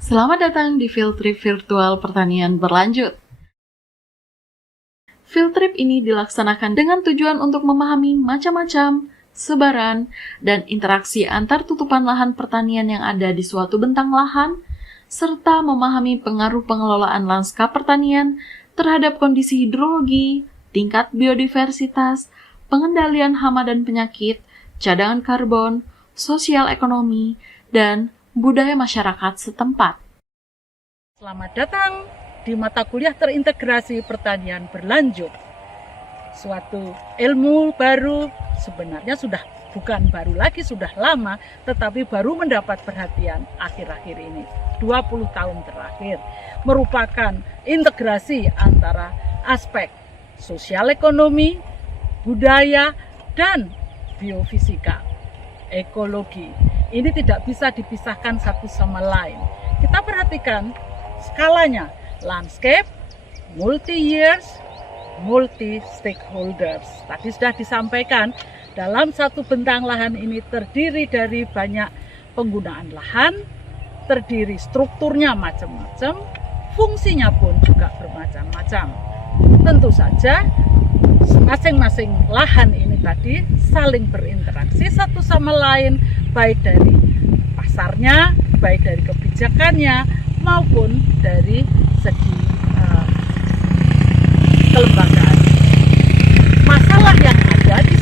Selamat datang di Field Trip Virtual Pertanian Berlanjut. Field trip ini dilaksanakan dengan tujuan untuk memahami macam-macam, sebaran, dan interaksi antar tutupan lahan pertanian yang ada di suatu bentang lahan, serta memahami pengaruh pengelolaan lanskap pertanian terhadap kondisi hidrologi, tingkat biodiversitas, pengendalian hama dan penyakit, cadangan karbon, sosial ekonomi, dan budaya masyarakat setempat. Selamat datang di mata kuliah terintegrasi pertanian berlanjut. Suatu ilmu baru, sebenarnya sudah bukan baru lagi, sudah lama, tetapi baru mendapat perhatian akhir-akhir ini, 20 tahun terakhir, merupakan integrasi antara aspek sosial ekonomi, budaya, dan biofisika, ekologi. Ini tidak bisa dipisahkan satu sama lain. Kita perhatikan skalanya, landscape, multi-years, multi-stakeholders. Tadi sudah disampaikan, dalam satu bentang lahan ini terdiri dari banyak penggunaan lahan, terdiri strukturnya macam-macam, fungsinya pun juga bermacam-macam. Tentu saja, masing-masing lahan ini tadi saling berinteraksi satu sama lain, baik dari pasarnya, baik dari kebijakannya, maupun dari segi kelembagaan. Masalah yang ada di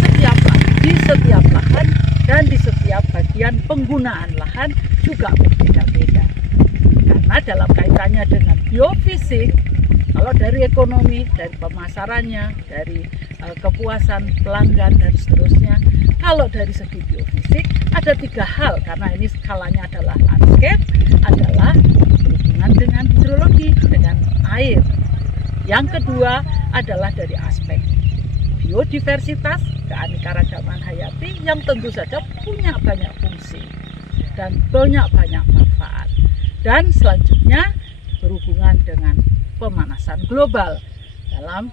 setiap lahan dan di setiap bagian penggunaan lahan juga berbeda-beda. Karena dalam kaitannya dengan biofisik, kalau dari ekonomi, dari pemasarannya, dari kepuasan pelanggan dan seterusnya. Kalau dari segi biofisik ada 3 hal, karena ini skalanya adalah landscape, adalah berhubungan dengan hidrologi, dengan air. Yang kedua adalah dari aspek biodiversitas, keanekaragaman hayati yang tentu saja punya banyak fungsi dan banyak manfaat. Dan selanjutnya berhubungan dengan pemanasan global dalam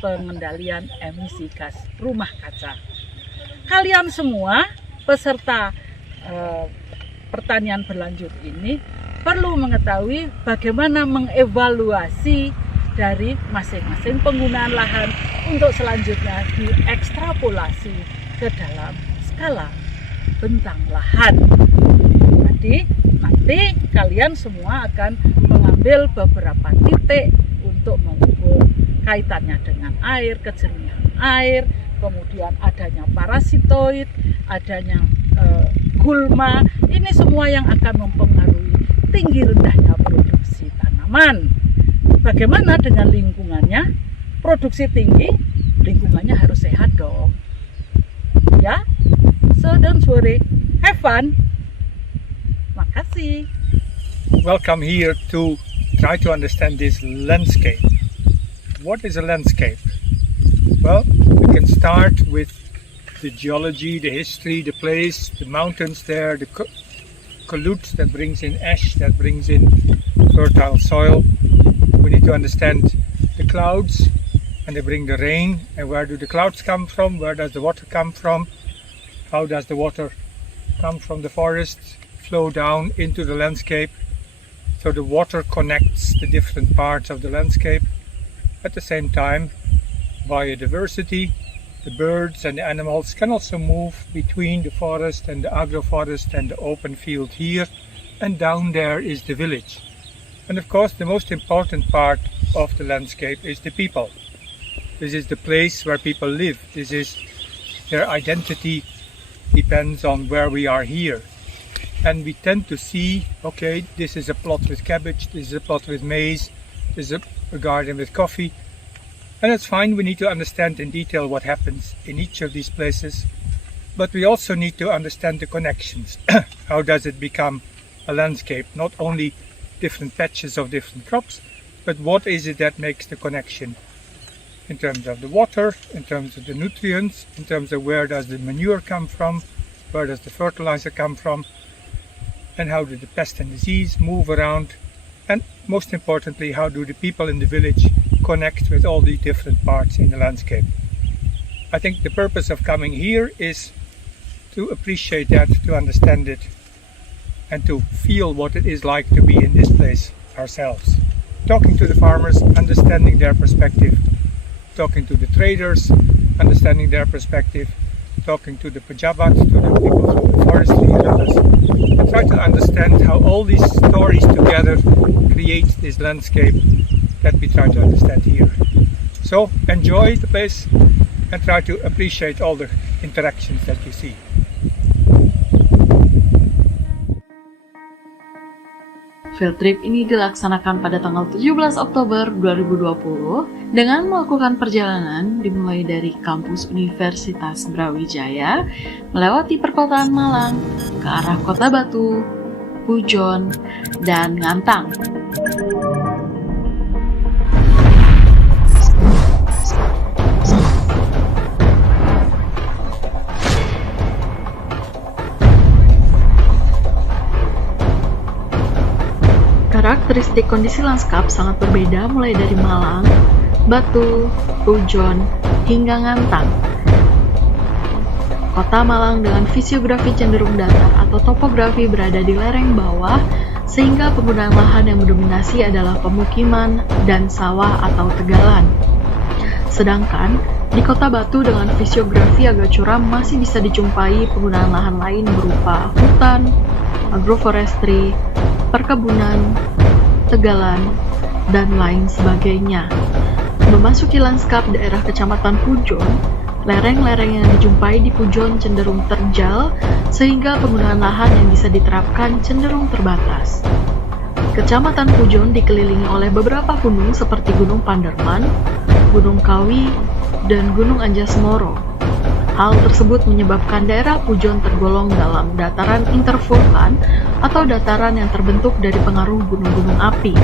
pengendalian emisi gas rumah kaca. Kalian semua peserta pertanian berlanjut ini perlu mengetahui bagaimana mengevaluasi dari masing-masing penggunaan lahan untuk selanjutnya diekstrapolasi ke dalam skala bentang lahan. Jadi nanti kalian semua akan mengambil beberapa titik untuk mengukur kaitannya dengan air, kejernihan air, kemudian adanya parasitoid, adanya gulma. Ini semua yang akan mempengaruhi tinggi rendahnya produksi tanaman. Bagaimana dengan lingkungannya? Produksi tinggi, lingkungannya harus sehat dong. Ya, so don't worry, have fun. Makasih. Welcome here to try to understand this landscape. What is a landscape? Well, we can start with the geology, the history, the place, the mountains there, the colutes that brings in ash, that brings in fertile soil. We need to understand the clouds, and they bring the rain. And where do the clouds come from? Where does the water come from? How does the water come from the forest, flow down into the landscape? So the water connects the different parts of the landscape. At the same time, biodiversity, the birds and the animals can also move between the forest and the agroforest and the open field here, and down there is the village. And of course, the most important part of the landscape is the people. This is the place where people live. This is their identity, depends on where we are here. And we tend to see, okay, this is a plot with cabbage, this is a plot with maize, this is a garden with coffee. And it's fine, we need to understand in detail what happens in each of these places. But we also need to understand the connections. How does it become a landscape? Not only different patches of different crops, but what is it that makes the connection? In terms of the water, in terms of the nutrients, in terms of where does the manure come from, where does the fertilizer come from, and how do the pest and disease move around, and most importantly, how do the people in the village connect with all the different parts in the landscape. I think the purpose of coming here is to appreciate that, to understand it, and to feel what it is like to be in this place ourselves. Talking to the farmers, understanding their perspective. Talking to the traders, understanding their perspective. Talking to the pejabat, to the people from the forestry and others. And try to understand how all these stories together create this landscape that we try to understand here. So enjoy the place and try to appreciate all the interactions that you see. Field trip ini dilaksanakan pada tanggal 17 Oktober 2020 dengan melakukan perjalanan dimulai dari kampus Universitas Brawijaya, melewati perkotaan Malang ke arah Kota Batu, Pujon, dan Ngantang. Karakteristik kondisi lanskap sangat berbeda mulai dari Malang, Batu, Pujon, hingga Ngantang. Kota Malang dengan fisiografi cenderung datar atau topografi berada di lereng bawah, sehingga penggunaan lahan yang mendominasi adalah pemukiman dan sawah atau tegalan. Sedangkan di Kota Batu dengan fisiografi agak curam masih bisa dijumpai penggunaan lahan lain berupa hutan, agroforestry, perkebunan, tegalan, dan lain sebagainya. Memasuki lanskap daerah Kecamatan Pujon, lereng-lereng yang dijumpai di Pujon cenderung terjal, sehingga penggunaan lahan yang bisa diterapkan cenderung terbatas. Kecamatan Pujon dikelilingi oleh beberapa gunung seperti Gunung Panderman, Gunung Kawi, dan Gunung Anjas-Moro. Hal tersebut menyebabkan daerah Pujon tergolong dalam dataran intervulkan atau dataran yang terbentuk dari pengaruh gunung-gunung api.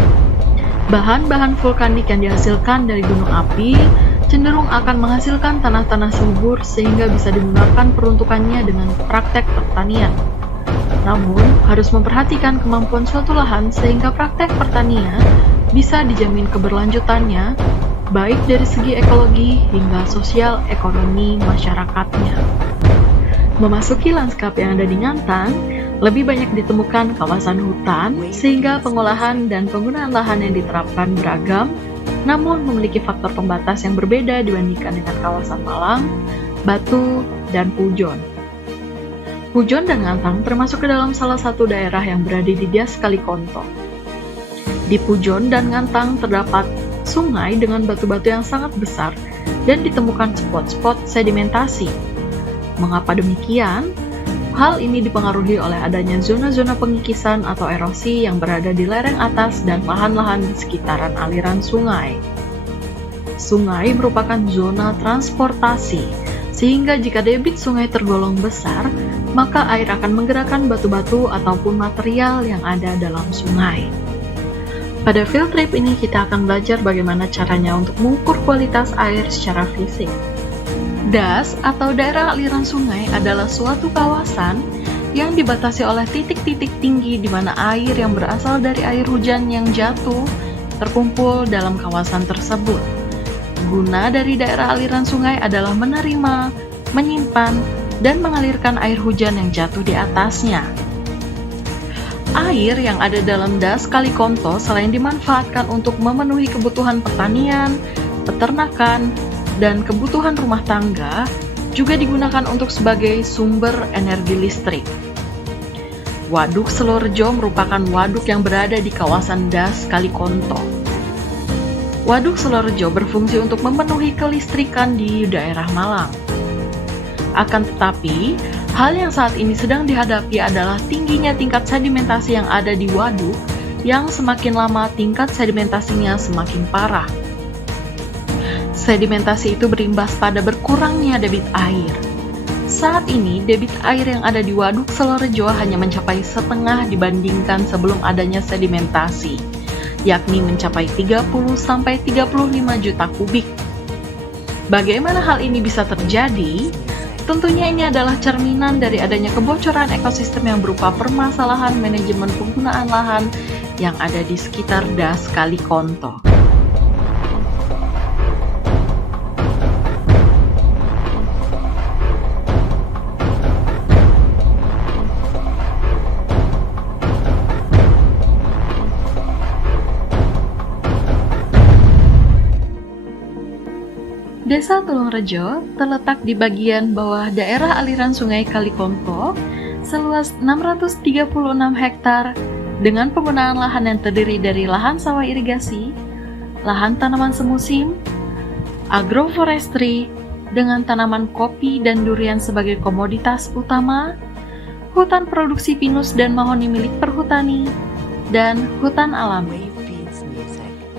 Bahan-bahan vulkanik yang dihasilkan dari gunung api cenderung akan menghasilkan tanah-tanah subur sehingga bisa digunakan peruntukannya dengan praktek pertanian. Namun, harus memperhatikan kemampuan suatu lahan sehingga praktek pertanian bisa dijamin keberlanjutannya, baik dari segi ekologi hingga sosial ekonomi masyarakatnya. Memasuki lanskap yang ada di Ngantang, lebih banyak ditemukan kawasan hutan, sehingga pengolahan dan penggunaan lahan yang diterapkan beragam, namun memiliki faktor pembatas yang berbeda dibandingkan dengan kawasan Malang, Batu, dan Pujon. Pujon dan Ngantang termasuk ke dalam salah satu daerah yang berada di Das Kalikonto. Di Pujon dan Ngantang terdapat sungai dengan batu-batu yang sangat besar dan ditemukan spot-spot sedimentasi. Mengapa demikian? Hal ini dipengaruhi oleh adanya zona-zona pengikisan atau erosi yang berada di lereng atas dan lahan-lahan di sekitaran aliran sungai. Sungai merupakan zona transportasi, sehingga jika debit sungai tergolong besar, maka air akan menggerakkan batu-batu ataupun material yang ada dalam sungai. Pada field trip ini kita akan belajar bagaimana caranya untuk mengukur kualitas air secara fisik. Das atau daerah aliran sungai adalah suatu kawasan yang dibatasi oleh titik-titik tinggi di mana air yang berasal dari air hujan yang jatuh terkumpul dalam kawasan tersebut. Guna dari daerah aliran sungai adalah menerima, menyimpan, dan mengalirkan air hujan yang jatuh di atasnya. Air yang ada dalam Das Kalikonto selain dimanfaatkan untuk memenuhi kebutuhan pertanian, peternakan, dan kebutuhan rumah tangga, juga digunakan untuk sebagai sumber energi listrik. Waduk Selorejo merupakan waduk yang berada di kawasan Das Kalikonto. Waduk Selorejo berfungsi untuk memenuhi kelistrikan di daerah Malang. Akan tetapi, hal yang saat ini sedang dihadapi adalah tingginya tingkat sedimentasi yang ada di waduk, yang semakin lama tingkat sedimentasinya semakin parah. Sedimentasi itu berimbas pada berkurangnya debit air. Saat ini, debit air yang ada di Waduk Selorejo hanya mencapai setengah dibandingkan sebelum adanya sedimentasi, yakni mencapai 30-35 juta kubik. Bagaimana hal ini bisa terjadi? Tentunya ini adalah cerminan dari adanya kebocoran ekosistem yang berupa permasalahan manajemen penggunaan lahan yang ada di sekitar Das Kalikonto. Desa Tulungrejo terletak di bagian bawah daerah aliran Sungai Kalikonto seluas 636 hektar dengan penggunaan lahan yang terdiri dari lahan sawah irigasi, lahan tanaman semusim, agroforestry dengan tanaman kopi dan durian sebagai komoditas utama, hutan produksi pinus dan mahoni milik perhutani, dan hutan alam.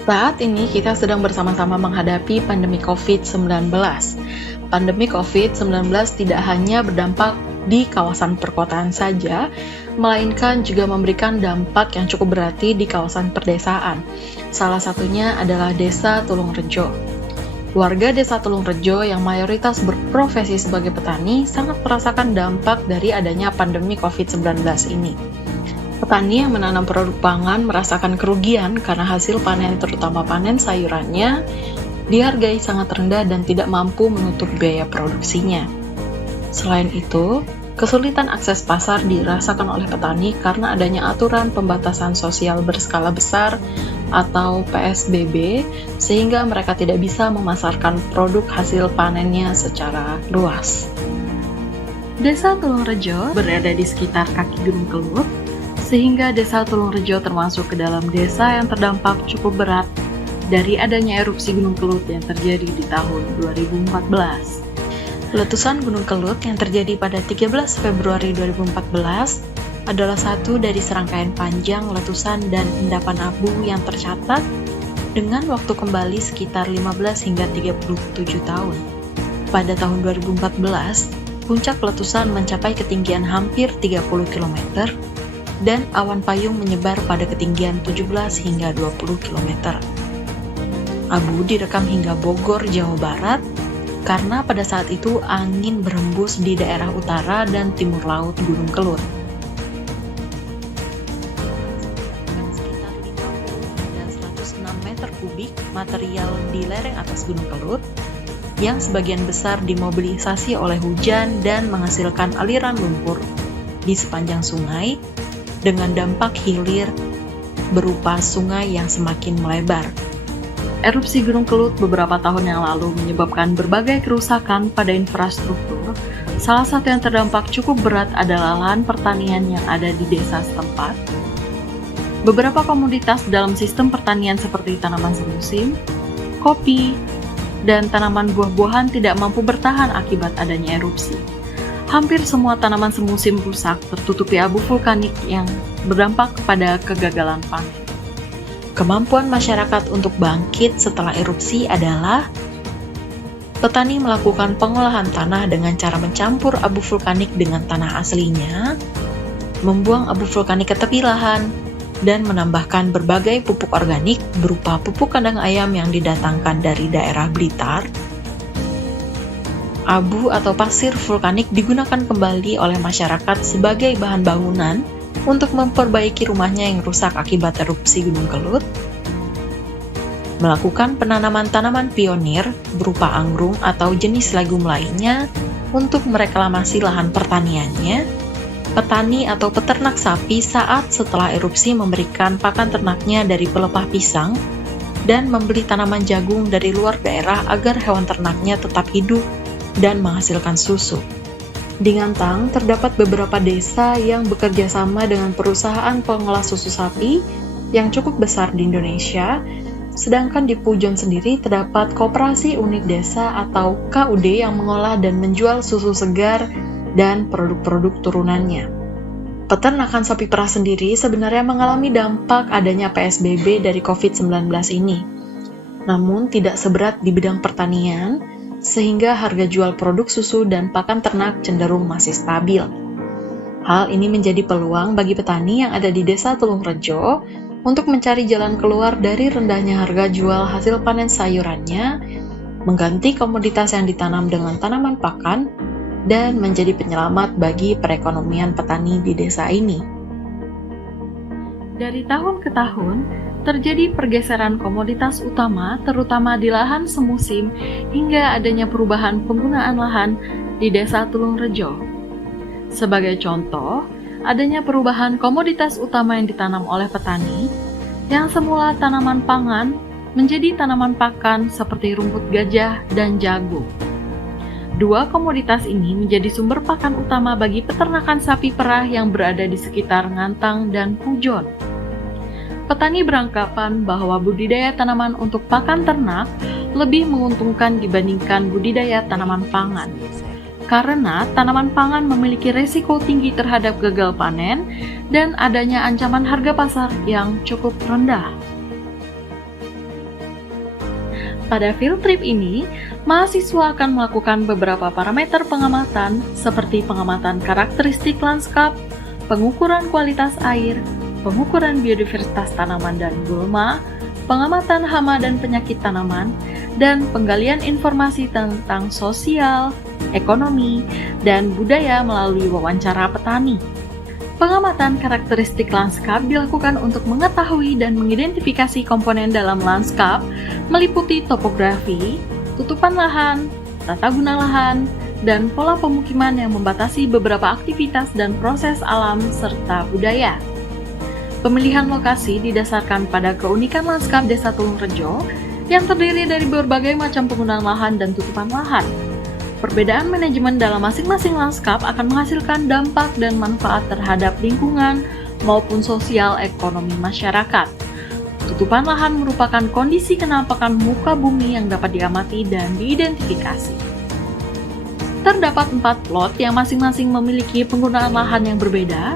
Saat ini kita sedang bersama-sama menghadapi pandemi COVID-19. Pandemi COVID-19 tidak hanya berdampak di kawasan perkotaan saja, melainkan juga memberikan dampak yang cukup berarti di kawasan perdesaan. Salah satunya adalah Desa Tulungrejo. Warga Desa Tulungrejo yang mayoritas berprofesi sebagai petani sangat merasakan dampak dari adanya pandemi COVID-19 ini. Petani yang menanam produk pangan merasakan kerugian karena hasil panen, terutama panen sayurannya, dihargai sangat rendah dan tidak mampu menutup biaya produksinya. Selain itu, kesulitan akses pasar dirasakan oleh petani karena adanya aturan pembatasan sosial berskala besar atau PSBB, sehingga mereka tidak bisa memasarkan produk hasil panennya secara luas. Desa Tulungrejo berada di sekitar kaki Gunung Kelut, sehingga Desa Tulungrejo termasuk ke dalam desa yang terdampak cukup berat dari adanya erupsi Gunung Kelut yang terjadi di tahun 2014. Letusan Gunung Kelut yang terjadi pada 13 Februari 2014 adalah satu dari serangkaian panjang letusan dan endapan abu yang tercatat dengan waktu kembali sekitar 15 hingga 37 tahun. Pada tahun 2014, puncak letusan mencapai ketinggian hampir 30 km dan awan payung menyebar pada ketinggian 17 hingga 20 km. Abu direkam hingga Bogor, Jawa Barat, karena pada saat itu angin berhembus di daerah utara dan timur laut Gunung Kelut. Sekitar 50 hingga 106 meter kubik material di lereng atas Gunung Kelut, yang sebagian besar dimobilisasi oleh hujan dan menghasilkan aliran lumpur di sepanjang sungai, dengan dampak hilir berupa sungai yang semakin melebar. Erupsi Gunung Kelut beberapa tahun yang lalu menyebabkan berbagai kerusakan pada infrastruktur. Salah satu yang terdampak cukup berat adalah lahan pertanian yang ada di desa setempat. Beberapa komoditas dalam sistem pertanian seperti tanaman semusim, kopi, dan tanaman buah-buahan tidak mampu bertahan akibat adanya erupsi. Hampir semua tanaman semusim rusak tertutupi abu vulkanik yang berdampak kepada kegagalan panen. Kemampuan masyarakat untuk bangkit setelah erupsi adalah petani melakukan pengolahan tanah dengan cara mencampur abu vulkanik dengan tanah aslinya, membuang abu vulkanik ke tepi lahan, dan menambahkan berbagai pupuk organik berupa pupuk kandang ayam yang didatangkan dari daerah Blitar. Abu atau pasir vulkanik digunakan kembali oleh masyarakat sebagai bahan bangunan untuk memperbaiki rumahnya yang rusak akibat erupsi Gunung Kelut, melakukan penanaman tanaman pionir berupa anggrung atau jenis legum lainnya untuk mereklamasi lahan pertaniannya. Petani atau peternak sapi saat setelah erupsi memberikan pakan ternaknya dari pelepah pisang dan membeli tanaman jagung dari luar daerah agar hewan ternaknya tetap hidup dan menghasilkan susu. Di Ngantang, terdapat beberapa desa yang bekerja sama dengan perusahaan pengolah susu sapi yang cukup besar di Indonesia, sedangkan di Pujon sendiri terdapat Koperasi Unik Desa atau KUD yang mengolah dan menjual susu segar dan produk-produk turunannya. Peternakan sapi perah sendiri sebenarnya mengalami dampak adanya PSBB dari COVID-19 ini, namun tidak seberat di bidang pertanian, sehingga harga jual produk susu dan pakan ternak cenderung masih stabil. Hal ini menjadi peluang bagi petani yang ada di Desa Tulungrejo untuk mencari jalan keluar dari rendahnya harga jual hasil panen sayurannya, mengganti komoditas yang ditanam dengan tanaman pakan, dan menjadi penyelamat bagi perekonomian petani di desa ini. Dari tahun ke tahun, terjadi pergeseran komoditas utama terutama di lahan semusim hingga adanya perubahan penggunaan lahan di Desa Tulungrejo. Sebagai contoh, adanya perubahan komoditas utama yang ditanam oleh petani yang semula tanaman pangan menjadi tanaman pakan seperti rumput gajah dan jagung. Dua komoditas ini menjadi sumber pakan utama bagi peternakan sapi perah yang berada di sekitar Ngantang dan Pujon. Petani beranggapan bahwa budidaya tanaman untuk pakan ternak lebih menguntungkan dibandingkan budidaya tanaman pangan. Karena tanaman pangan memiliki resiko tinggi terhadap gagal panen dan adanya ancaman harga pasar yang cukup rendah. Pada field trip ini, mahasiswa akan melakukan beberapa parameter pengamatan seperti pengamatan karakteristik lanskap, pengukuran kualitas air, pengukuran biodiversitas tanaman dan gulma, pengamatan hama dan penyakit tanaman, dan penggalian informasi tentang sosial, ekonomi, dan budaya melalui wawancara petani. Pengamatan karakteristik lanskap dilakukan untuk mengetahui dan mengidentifikasi komponen dalam lanskap, meliputi topografi, tutupan lahan, tata guna lahan, dan pola pemukiman yang membatasi beberapa aktivitas dan proses alam serta budaya. Pemilihan lokasi didasarkan pada keunikan lanskap Desa Tulungrejo yang terdiri dari berbagai macam penggunaan lahan dan tutupan lahan. Perbedaan manajemen dalam masing-masing lanskap akan menghasilkan dampak dan manfaat terhadap lingkungan maupun sosial ekonomi masyarakat. Tutupan lahan merupakan kondisi kenampakan muka bumi yang dapat diamati dan diidentifikasi. Terdapat 4 plot yang masing-masing memiliki penggunaan lahan yang berbeda,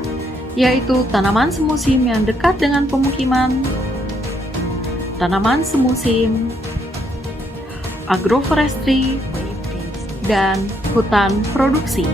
yaitu tanaman semusim yang dekat dengan pemukiman, tanaman semusim, agroforestry, dan hutan produksi.